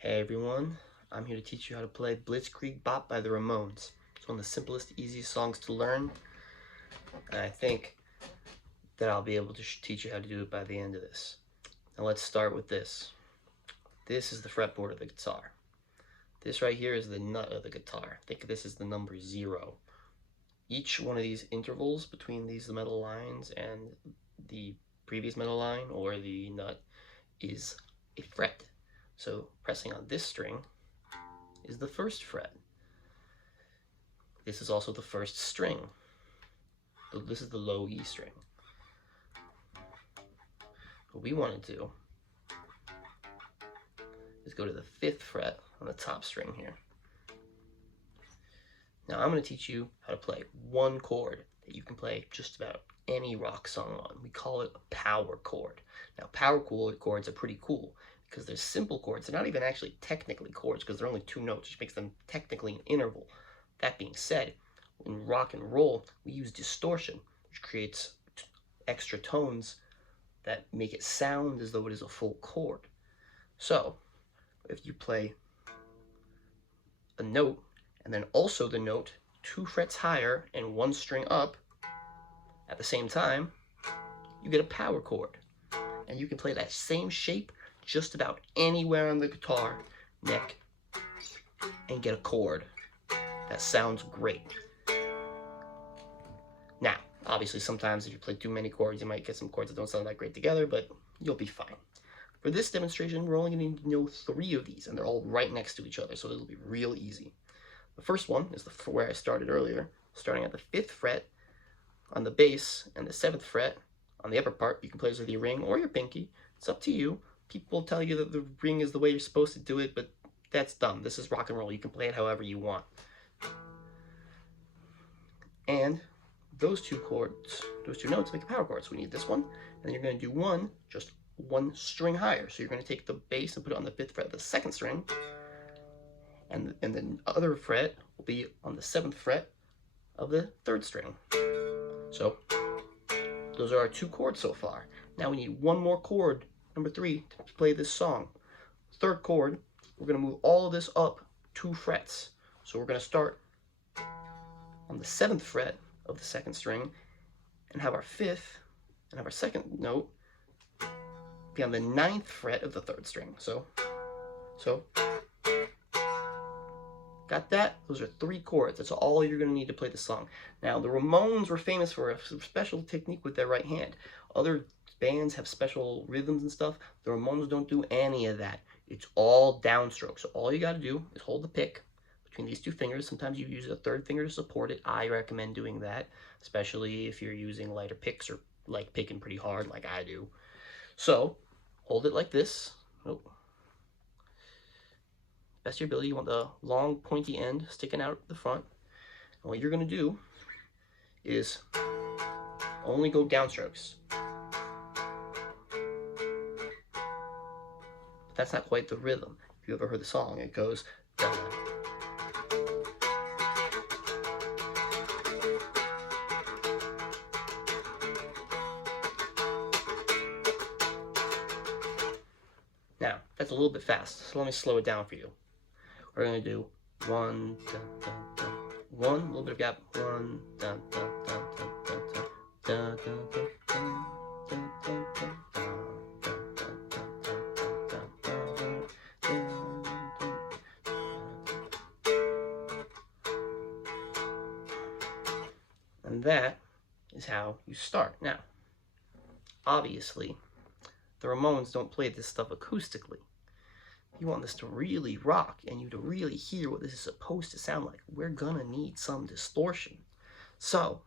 Hey everyone, I'm here to teach you how to play Blitzkrieg Bop by the Ramones. It's one of the simplest, easiest songs to learn, and I think that I'll be able to teach you how to do it by the end of this. Now let's start with this. This is the fretboard of the guitar. This right here is the nut of the guitar. Think of this as the number 0. Each one of these intervals between these metal lines and the previous metal line or the nut is a fret. So pressing on this string is the first fret. This is also the first string. This is the low E string. What we want to do is go to the 5th fret on the top string here. Now I'm going to teach you how to play one chord that you can play just about any rock song on. We call it a power chord. Now power chords are pretty cool because they're simple chords. They're not even actually technically chords because they're only 2 notes, which makes them technically an interval. That being said, in rock and roll, we use distortion, which creates extra tones that make it sound as though it is a full chord. So if you play a note and then also the note 2 frets higher and 1 string up at the same time, you get a power chord. And you can play that same shape just about anywhere on the guitar neck and get a chord that sounds great. Now, obviously sometimes if you play too many chords, you might get some chords that don't sound that great together, but you'll be fine. For this demonstration, we're only going to know 3 of these, and they're all right next to each other, so it'll be real easy. The first one is where I started earlier, starting at the 5th fret on the bass and the 7th fret on the upper part. You can play this with your ring or your pinky. It's up to you. People tell you that the ring is the way you're supposed to do it, but that's dumb. This is rock and roll. You can play it however you want. And those 2 chords, those 2 notes make a power chord. So we need this one, and then you're going to do one, just 1 string higher. So you're going to take the bass and put it on the 5th fret of the 2nd string, and the other fret will be on the 7th fret of the 3rd string. So those are our 2 chords so far. Now we need 1 more chord, number 3, to play this song. 3rd chord, we're going to move all of this up 2 frets. So we're going to start on the 7th fret of the 2nd string and have our 5th and have our 2nd note be on the 9th fret of the 3rd string. So got that? Those are 3 chords. That's all you're going to need to play the song. Now, the Ramones were famous for a special technique with their right hand. Other bands have special rhythms and stuff. The Ramones don't do any of that. It's all downstroke. So all you got to do is hold the pick between these 2 fingers. Sometimes you use a 3rd finger to support it. I recommend doing that, especially if you're using lighter picks or like picking pretty hard like I do. So hold it like this. Oh. Best of your ability. You want the long pointy end sticking out the front. And what you're going to do is only go downstrokes. But that's not quite the rhythm. If you ever heard the song, it goes down. Now, that's a little bit fast, so let me slow it down for you. We're going to do 1, dun, dun, dun, 1, a little bit of gap, 1, dun, dun, dun, dun, dun, dun, dun, dun, dun, dun, dun, dun, and that is how you start. Now, obviously, the Ramones don't play this stuff acoustically. You want this to really rock and you to really hear what this is supposed to sound like. We're gonna need some distortion. So,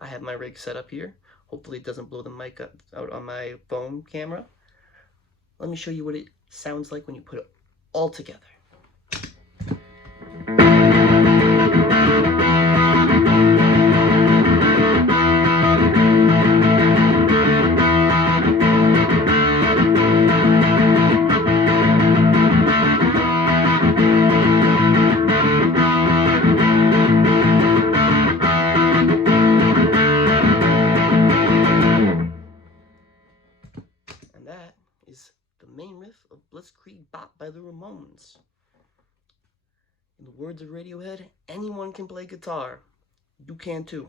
I have my rig set up here. Hopefully it doesn't blow the mic out on my phone camera. Let me show you what it sounds like when you put it all together. Blitzkrieg Stop by the Ramones. In the words of Radiohead, anyone can play guitar. You can too.